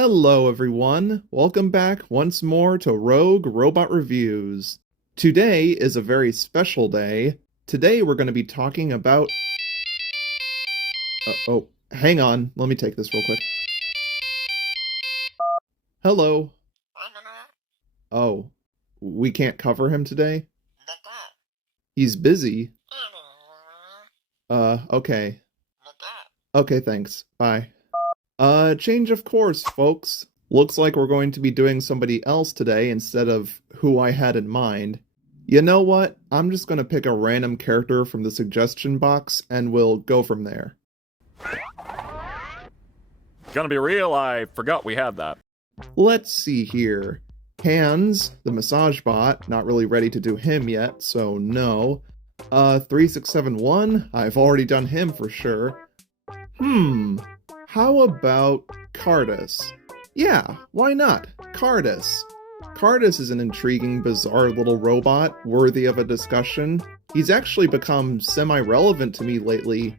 Hello everyone, welcome back once more to Rogue Robot Reviews. Today is a very special day. Today we're going to be talking about... hang on, let me take this real quick. Hello. Oh, we can't cover him today? He's busy. Okay. Okay, thanks. Bye. Change of course, folks. Looks like we're going to be doing somebody else today instead of who I had in mind. You know what? I'm just gonna pick a random character from the suggestion box and we'll go from there. Gonna be real, I forgot we had that. Let's see here. Hands, the massage bot, not really ready to do him yet, so no. 3671, I've already done him for sure. How about Cardis? Yeah, why not? Cardis. Cardis is an intriguing, bizarre little robot worthy of a discussion. He's actually become semi-relevant to me lately,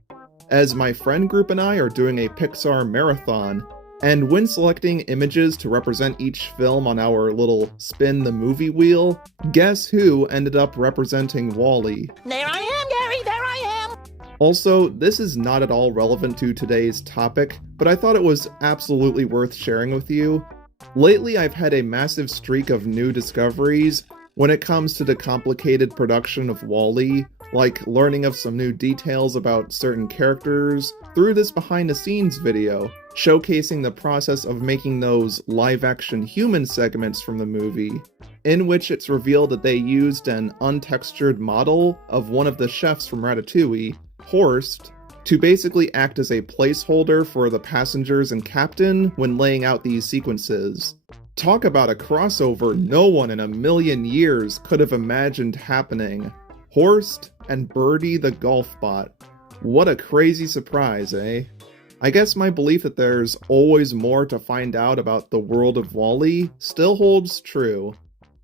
as my friend group and I are doing a Pixar marathon, and when selecting images to represent each film on our little spin the movie wheel, guess who ended up representing WALL-E? There I am, Gary, there I am! Also, this is not at all relevant to today's topic, but I thought it was absolutely worth sharing with you. Lately, I've had a massive streak of new discoveries when it comes to the complicated production of WALL-E, like learning of some new details about certain characters through this behind-the-scenes video, showcasing the process of making those live-action human segments from the movie, in which it's revealed that they used an untextured model of one of the chefs from Ratatouille, Horst, to basically act as a placeholder for the passengers and captain when laying out these sequences. Talk about a crossover no one in a million years could have imagined happening. Horst and Birdie the golf bot. What a crazy surprise, eh? I guess my belief that there's always more to find out about the world of WALL-E still holds true.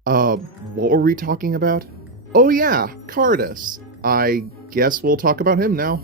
What were we talking about? Oh yeah, Cardis. I guess we'll talk about him now.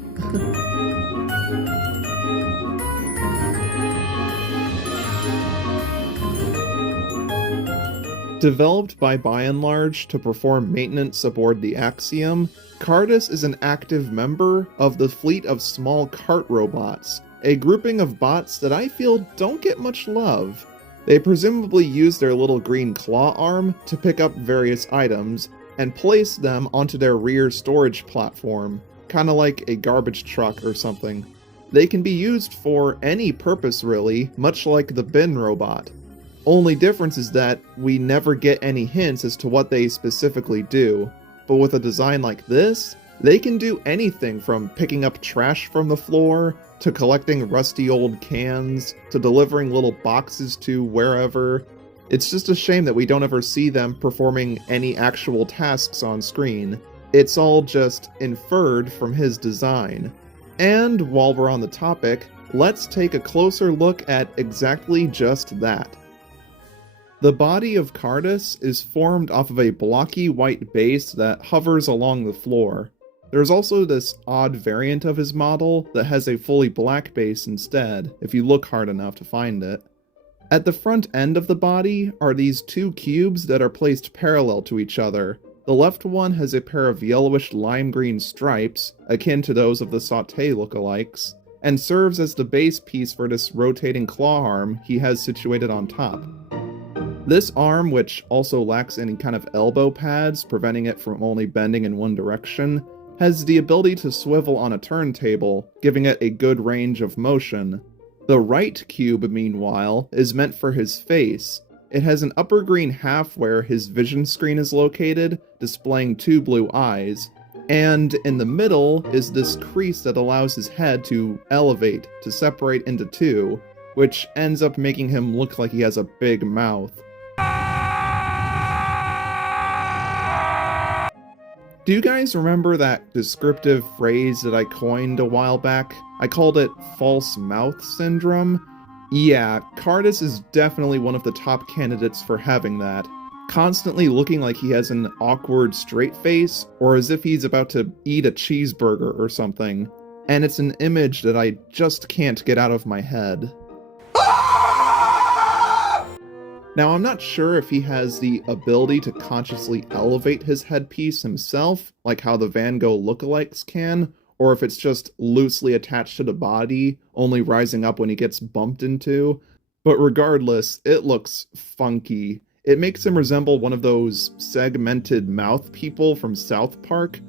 Developed by and large to perform maintenance aboard the Axiom, Cardis is an active member of the fleet of small cart robots, a grouping of bots that I feel don't get much love. They presumably use their little green claw arm to pick up various items and place them onto their rear storage platform, kinda like a garbage truck or something. They can be used for any purpose really, much like the bin robot. Only difference is that we never get any hints as to what they specifically do, but with a design like this, they can do anything from picking up trash from the floor, to collecting rusty old cans, to delivering little boxes to wherever. It's just a shame that we don't ever see them performing any actual tasks on screen. It's all just inferred from his design. And while we're on the topic, let's take a closer look at exactly just that. The body of Cardis is formed off of a blocky white base that hovers along the floor. There's also this odd variant of his model that has a fully black base instead, if you look hard enough to find it. At the front end of the body are these two cubes that are placed parallel to each other. The left one has a pair of yellowish lime green stripes, akin to those of the Sauté lookalikes, and serves as the base piece for this rotating claw arm he has situated on top. This arm, which also lacks any kind of elbow pads, preventing it from only bending in one direction, has the ability to swivel on a turntable, giving it a good range of motion. The right cube, meanwhile, is meant for his face. It has an upper green half where his vision screen is located, displaying two blue eyes, and in the middle is this crease that allows his head to elevate, to separate into two, which ends up making him look like he has a big mouth. Do you guys remember that descriptive phrase that I coined a while back? I called it false mouth syndrome. Yeah, Cardis is definitely one of the top candidates for having that. Constantly looking like he has an awkward straight face, or as if he's about to eat a cheeseburger or something. And it's an image that I just can't get out of my head. Now, I'm not sure if he has the ability to consciously elevate his headpiece himself, like how the Van Gogh lookalikes can, or if it's just loosely attached to the body, only rising up when he gets bumped into. But regardless, it looks funky. It makes him resemble one of those segmented mouth people from South Park,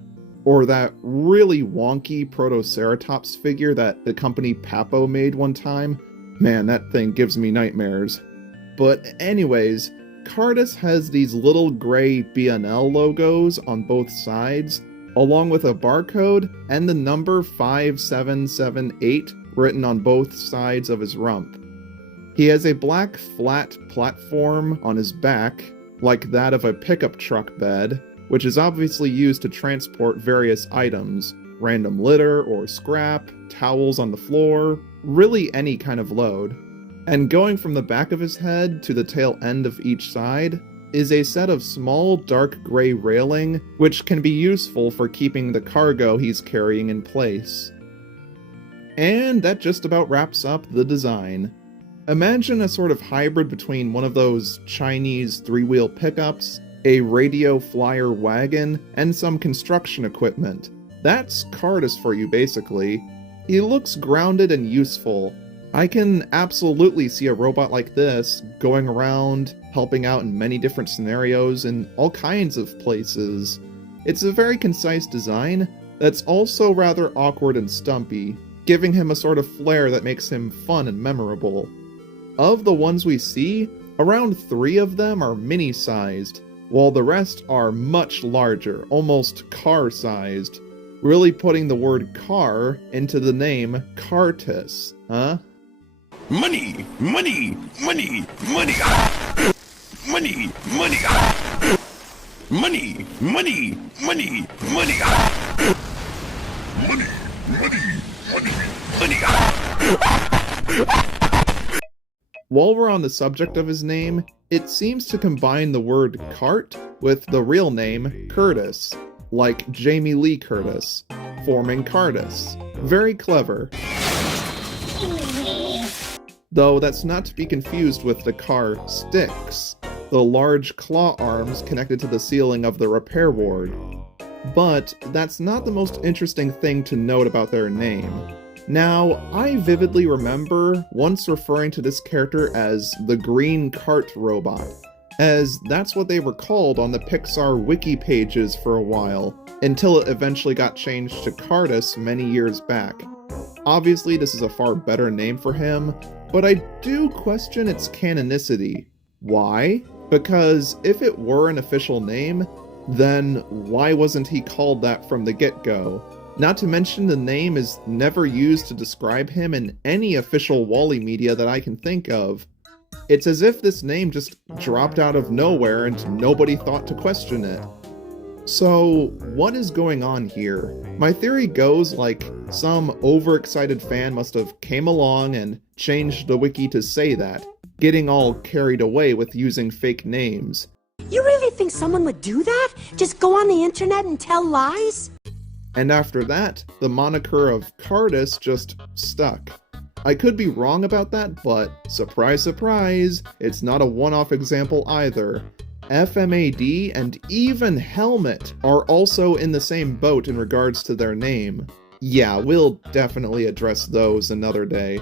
or that really wonky Protoceratops figure that the company Papo made one time. Man, that thing gives me nightmares. But anyways, Cardis has these little gray B&L logos on both sides, along with a barcode and the number 5778 written on both sides of his rump. He has a black flat platform on his back, like that of a pickup truck bed, which is obviously used to transport various items, random litter or scrap, towels on the floor, really any kind of load. And going from the back of his head to the tail end of each side is a set of small dark gray railing, which can be useful for keeping the cargo he's carrying in place. And that just about wraps up the design. Imagine a sort of hybrid between one of those Chinese three-wheel pickups, a radio flyer wagon, and some construction equipment. That's Cardis for you, basically. He looks grounded and useful. I can absolutely see a robot like this going around, helping out in many different scenarios in all kinds of places. It's a very concise design that's also rather awkward and stumpy, giving him a sort of flair that makes him fun and memorable. Of the ones we see, around 3 of them are mini-sized, while the rest are much larger, almost car-sized, really putting the word car into the name Cardis, huh? Money, money, money, money, ah! Money, money, ah! Money, money, money, money, ah! Money, money, money, money, ah! While we're on the subject of his name, it seems to combine the word cart with the real name Curtis, like Jamie Lee Curtis, forming Cardis. Very clever. Though that's not to be confused with the car Styx, the large claw arms connected to the ceiling of the repair ward. But that's not the most interesting thing to note about their name. Now, I vividly remember once referring to this character as the Green Cart Robot, as that's what they were called on the Pixar wiki pages for a while, until it eventually got changed to Cardis many years back. Obviously, this is a far better name for him, but I do question its canonicity. Why? Because if it were an official name, then why wasn't he called that from the get-go? Not to mention the name is never used to describe him in any official Wall-E media that I can think of. It's as if this name just dropped out of nowhere and nobody thought to question it. So, what is going on here? My theory goes like some overexcited fan must have came along and changed the wiki to say that, getting all carried away with using fake names. You really think someone would do that? Just go on the internet and tell lies? And after that, the moniker of Cardis just stuck. I could be wrong about that, but surprise, surprise, it's not a one-off example either. FMAD and even Helmet are also in the same boat in regards to their name. Yeah, we'll definitely address those another day.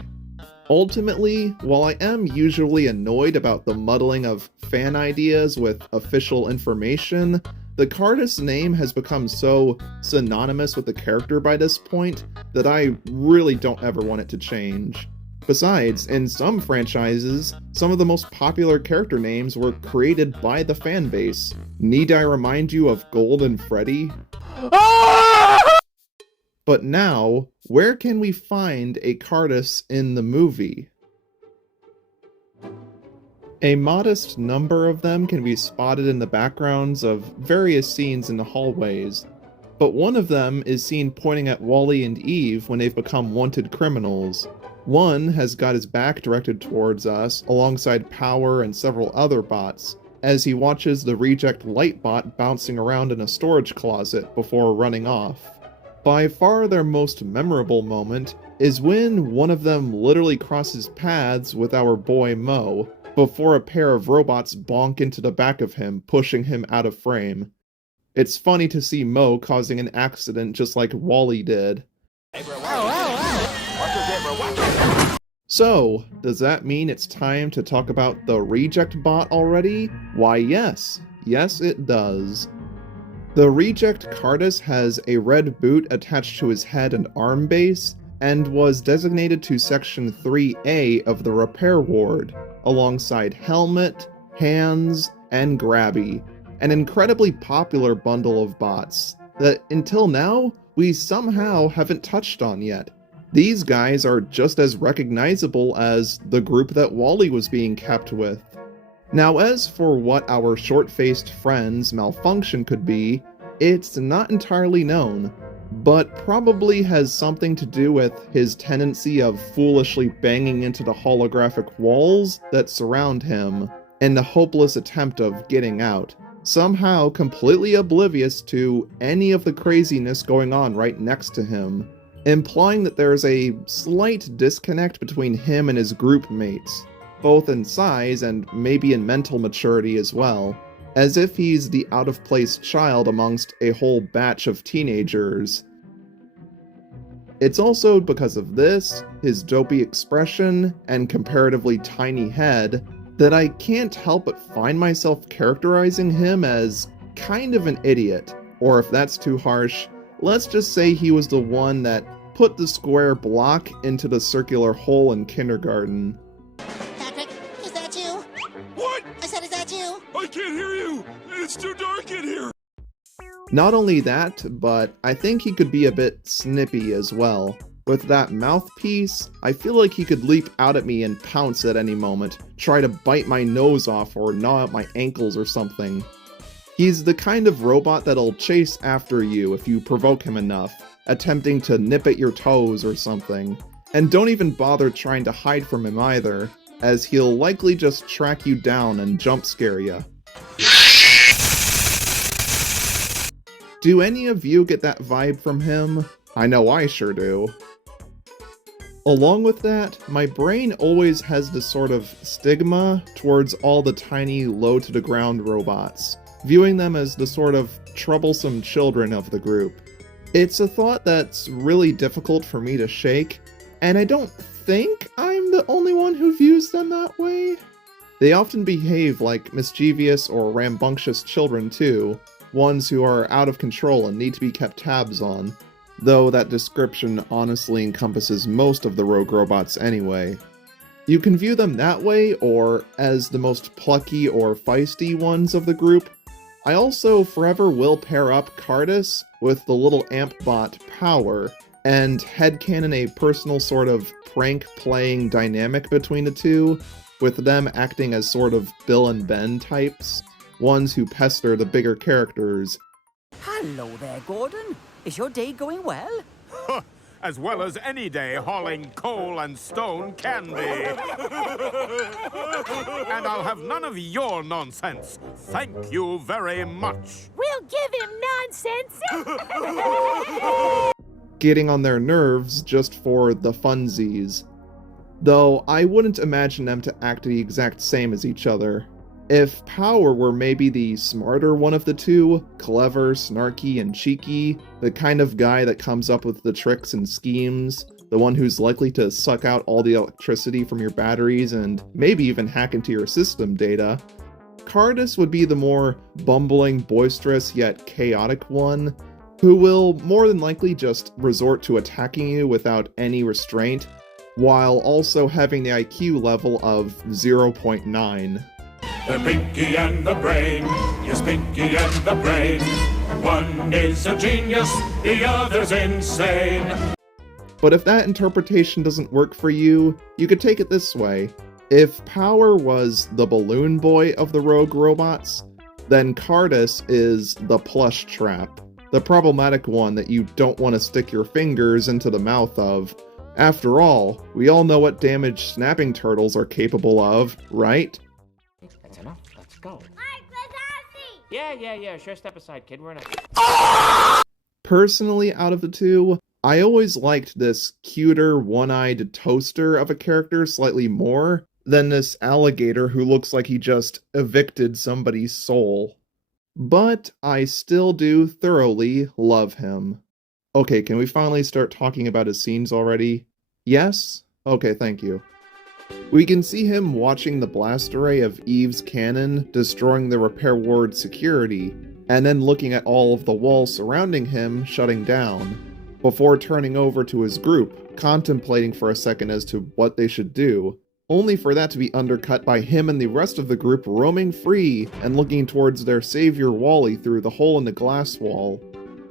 Ultimately, while I am usually annoyed about the muddling of fan ideas with official information, the Cardis name has become so synonymous with the character by this point that I really don't ever want it to change. Besides, in some franchises, some of the most popular character names were created by the fanbase. Need I remind you of Golden Freddy? But now, where can we find a Cardis in the movie? A modest number of them can be spotted in the backgrounds of various scenes in the hallways, but one of them is seen pointing at Wall-E and Eve when they've become wanted criminals. One has got his back directed towards us, alongside Power and several other bots, as he watches the reject light bot bouncing around in a storage closet before running off. By far their most memorable moment is when one of them literally crosses paths with our boy Mo, before a pair of robots bonk into the back of him, pushing him out of frame. It's funny to see Mo causing an accident just like Wally did. So, does that mean it's time to talk about the Reject bot already? Why yes. Yes it does. The Reject Cardis has a red boot attached to his head and arm base, and was designated to Section 3A of the Repair Ward, alongside Helmet, Hands, and Grabby, an incredibly popular bundle of bots that, until now, we somehow haven't touched on yet. These guys are just as recognizable as the group that Wally was being kept with. Now, as for what our short-faced friend's malfunction could be, it's not entirely known, but probably has something to do with his tendency of foolishly banging into the holographic walls that surround him in the hopeless attempt of getting out, somehow completely oblivious to any of the craziness going on right next to him, implying that there is a slight disconnect between him and his group mates, both in size and maybe in mental maturity as well, as if he's the out-of-place child amongst a whole batch of teenagers. It's also because of this, his dopey expression, and comparatively tiny head, that I can't help but find myself characterizing him as kind of an idiot, or if that's too harsh, let's just say he was the one that put the square block into the circular hole in kindergarten. Patrick, is that you? What? I said, is that you? I can't hear you! It's too dark in here! Not only that, but I think he could be a bit snippy as well. With that mouthpiece, I feel like he could leap out at me and pounce at any moment, try to bite my nose off or gnaw out my ankles or something. He's the kind of robot that'll chase after you if you provoke him enough, attempting to nip at your toes or something. And don't even bother trying to hide from him either, as he'll likely just track you down and jump scare you. Do any of you get that vibe from him? I know I sure do. Along with that, my brain always has this sort of stigma towards all the tiny, low-to-the-ground robots, viewing them as the sort of troublesome children of the group. It's a thought that's really difficult for me to shake, and I don't think I'm the only one who views them that way. They often behave like mischievous or rambunctious children too, ones who are out of control and need to be kept tabs on, though that description honestly encompasses most of the rogue robots anyway. You can view them that way, or as the most plucky or feisty ones of the group. I also forever will pair up Cardis with the little amp bot Power, and headcanon a personal sort of prank-playing dynamic between the two, with them acting as sort of Bill and Ben types, ones who pester the bigger characters. Hello there, Gordon. Is your day going well? As well as any day hauling coal and stone can be. And I'll have none of your nonsense. Thank you very much. We'll give him nonsense. Getting on their nerves just for the funsies. Though I wouldn't imagine them to act the exact same as each other. If Power were maybe the smarter one of the two, clever, snarky, and cheeky, the kind of guy that comes up with the tricks and schemes, the one who's likely to suck out all the electricity from your batteries and maybe even hack into your system data, Cardis would be the more bumbling, boisterous, yet chaotic one, who will more than likely just resort to attacking you without any restraint, while also having the IQ level of 0.9. The pinky and the brain, yes, pinky and the brain. One is a genius, the other's insane. But if that interpretation doesn't work for you, you could take it this way. If Power was the balloon boy of the rogue robots, then Cardis is the plush trap, the problematic one that you don't want to stick your fingers into the mouth of. After all, we all know what damage snapping turtles are capable of, right? That's enough. Let's go. Yeah. Sure, step aside, kid. We're in Personally, out of the two, I always liked this cuter, one-eyed toaster of a character slightly more than this alligator who looks like he just evicted somebody's soul. But I still do thoroughly love him. Okay, can we finally start talking about his scenes already? Yes? Okay, thank you. We can see him watching the blast array of Eve's cannon destroying the repair ward security, and then looking at all of the walls surrounding him shutting down, before turning over to his group, contemplating for a second as to what they should do, only for that to be undercut by him and the rest of the group roaming free and looking towards their savior Wally through the hole in the glass wall.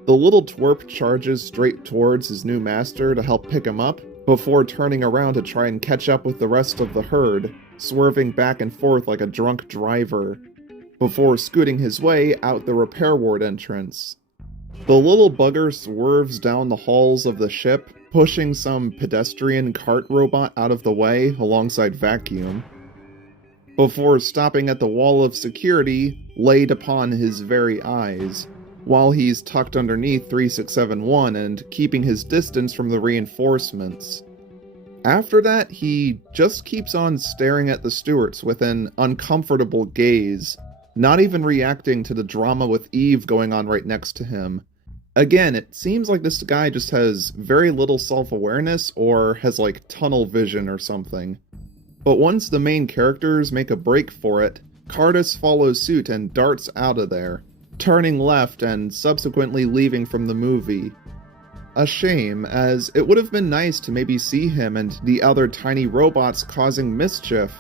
The little twerp charges straight towards his new master to help pick him up, before turning around to try and catch up with the rest of the herd, swerving back and forth like a drunk driver, before scooting his way out the repair ward entrance. The little bugger swerves down the halls of the ship, pushing some pedestrian cart robot out of the way alongside Vacuum, before stopping at the wall of security laid upon his very eyes, while he's tucked underneath 3671 and keeping his distance from the reinforcements. After that, he just keeps on staring at the Stewarts with an uncomfortable gaze, not even reacting to the drama with Eve going on right next to him. Again, it seems like this guy just has very little self-awareness or has like tunnel vision or something. But once the main characters make a break for it, Cardis follows suit and darts out of there, turning left and subsequently leaving from the movie. A shame, as it would have been nice to maybe see him and the other tiny robots causing mischief,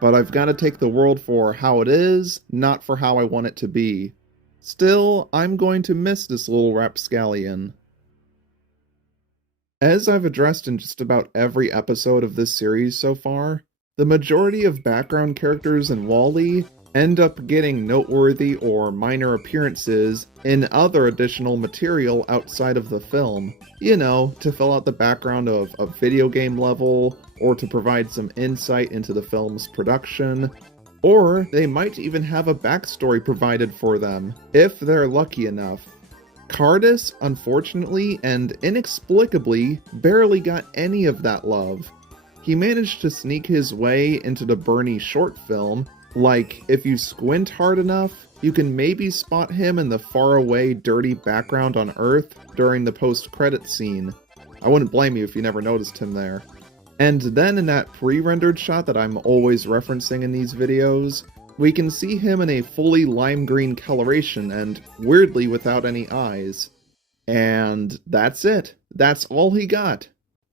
but I've got to take the world for how it is, not for how I want it to be. Still, I'm going to miss this little rapscallion. As I've addressed in just about every episode of this series so far, the majority of background characters in WALL-E end up getting noteworthy or minor appearances in other additional material outside of the film. You know, to fill out the background of a video game level, or to provide some insight into the film's production, or they might even have a backstory provided for them, if they're lucky enough. Cardis, unfortunately and inexplicably, barely got any of that love. He managed to sneak his way into the Bernie short film. Like, if you squint hard enough, you can maybe spot him in the faraway, dirty background on Earth during the post-credits scene. I wouldn't blame you if you never noticed him there. And then in that pre-rendered shot that I'm always referencing in these videos, we can see him in a fully lime green coloration and weirdly without any eyes. And that's it. That's all he got.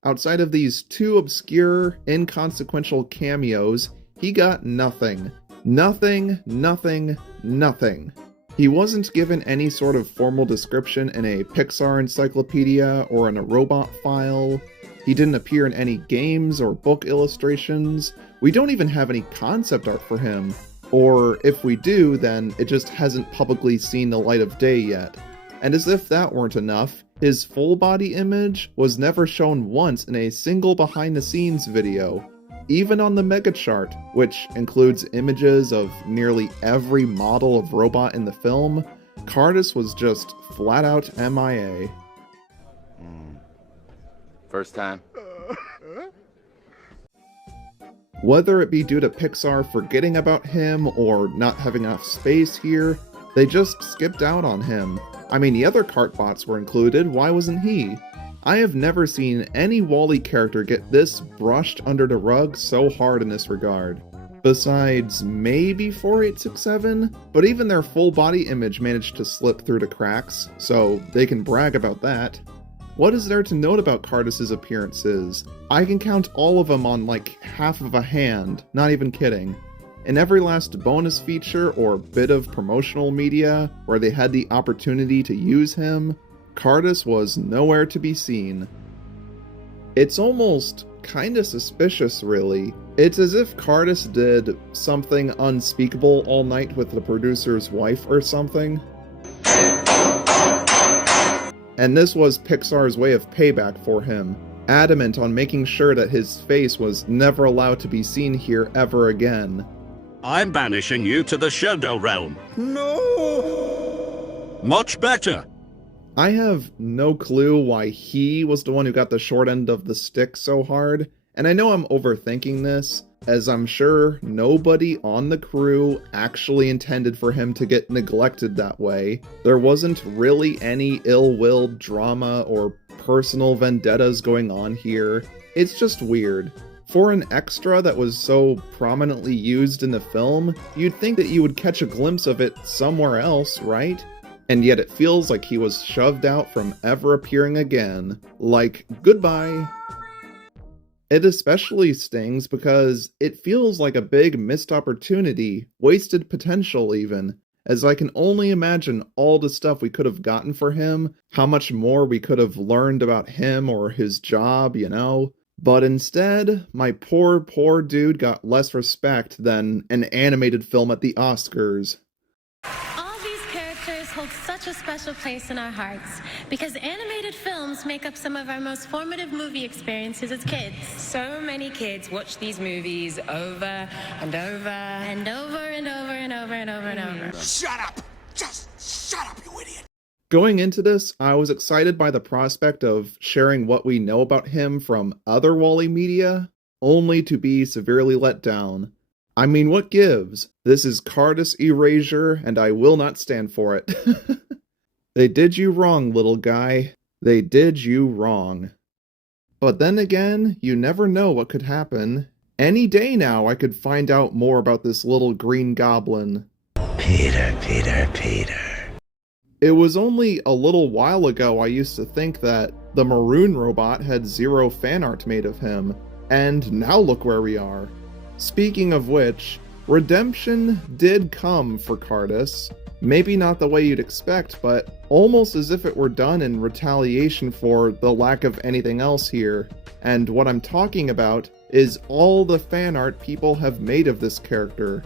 Outside of these two obscure, inconsequential cameos, he got nothing. Nothing, nothing, nothing. He wasn't given any sort of formal description in a Pixar encyclopedia or in a robot file. He didn't appear in any games or book illustrations. We don't even have any concept art for him. Or if we do, then it just hasn't publicly seen the light of day yet. And as if that weren't enough, his full body image was never shown once in a single behind the scenes video. Even on the Mega Chart, which includes images of nearly every model of robot in the film, Cardis was just flat out MIA. First time? Whether it be due to Pixar forgetting about him or not having enough space here, they just skipped out on him. I mean, the other Cartbots were included, why wasn't he? I have never seen any WALL-E character get this brushed under the rug so hard in this regard. Besides maybe 4867, but even their full body image managed to slip through the cracks, so they can brag about that. What is there to note about Cardis' appearances? I can count all of them on like half of a hand, not even kidding. In every last bonus feature or bit of promotional media where they had the opportunity to use him, Cardis was nowhere to be seen. It's almost kinda suspicious, really. It's as if Cardis did something unspeakable all night with the producer's wife or something. And this was Pixar's way of payback for him, adamant on making sure that his face was never allowed to be seen here ever again. I'm banishing you to the Shadow Realm. No! Much better. I have no clue why he was the one who got the short end of the stick so hard, And I know I'm overthinking this, as I'm sure nobody on the crew actually intended for him to get neglected that way. There wasn't really any ill-willed drama or personal vendettas going on here. It's just weird. For an extra that was so prominently used in the film, you'd think that you would catch a glimpse of it somewhere else, right? And yet it feels like he was shoved out from ever appearing again. Like, goodbye. It especially stings because it feels like a big missed opportunity, wasted potential even, as I can only imagine all the stuff we could have gotten for him, how much more we could have learned about him or his job, you know? But instead, my poor dude got less respect than an animated film at the Oscars. All these characters hold such a special place in our hearts because animated films make up some of our most formative movie experiences as kids. So many kids watch these movies over and over and over and over and over and over and over. Shut up! Just shut up, you idiot! Going into this, I was excited by the prospect of sharing what we know about him from other WALL-E media, only to be severely let down. I mean, what gives? This is Cardis erasure, and I will not stand for it. They did you wrong, little guy. They did you wrong. But then again, you never know what could happen. Any day now I could find out more about this little green goblin. Peter. It was only a little while ago I used to think that the maroon robot had zero fan art made of him, and now look where we are. Speaking of which, redemption did come for Cardis. Maybe not the way you'd expect, but almost as if it were done in retaliation for the lack of anything else here. And what I'm talking about is all the fan art people have made of this character.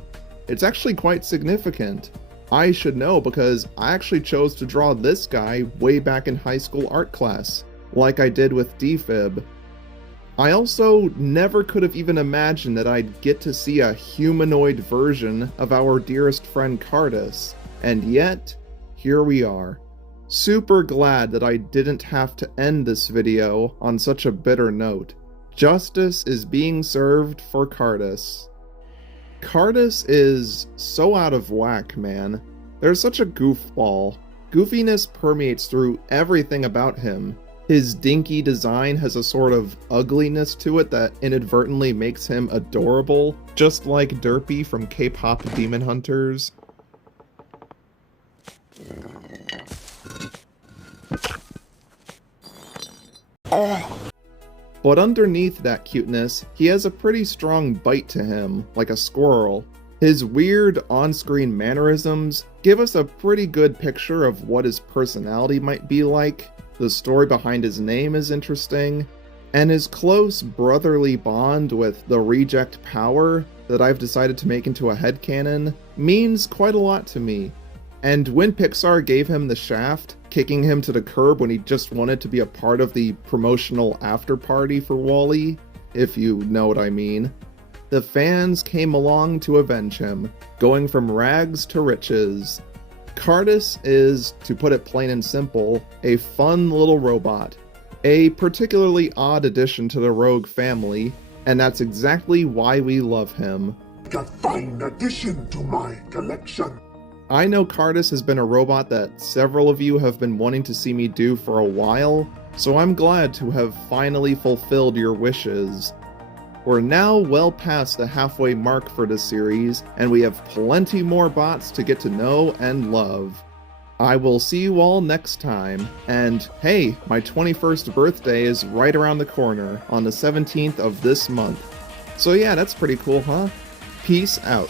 It's actually quite significant. I should know because I actually chose to draw this guy way back in high school art class, like I did with DFib. I also never could have even imagined that I'd get to see a humanoid version of our dearest friend Cardis, and yet, here we are. Super glad that I didn't have to end this video on such a bitter note. Justice is being served for Cardis. Cardis is so out of whack, man. There's such a goofball. Goofiness permeates through everything about him. His dinky design has a sort of ugliness to it that inadvertently makes him adorable, just like Derpy from K-pop Demon Hunters. But underneath that cuteness, he has a pretty strong bite to him, like a squirrel. His weird on-screen mannerisms give us a pretty good picture of what his personality might be like. The story behind his name is interesting, and his close brotherly bond with the Reject Power that I've decided to make into a headcanon means quite a lot to me. And when Pixar gave him the shaft, kicking him to the curb when he just wanted to be a part of the promotional after-party for WALL-E, if you know what I mean, the fans came along to avenge him, going from rags to riches. Cardis is, to put it plain and simple, a fun little robot, a particularly odd addition to the Rogue family, and that's exactly why we love him. A fine addition to my collection. I know Cardis has been a robot that several of you have been wanting to see me do for a while, so I'm glad to have finally fulfilled your wishes. We're now well past the halfway mark for this series, and we have plenty more bots to get to know and love. I will see you all next time, and hey, my 21st birthday is right around the corner, on the 17th of this month. So yeah, that's pretty cool, huh? Peace out.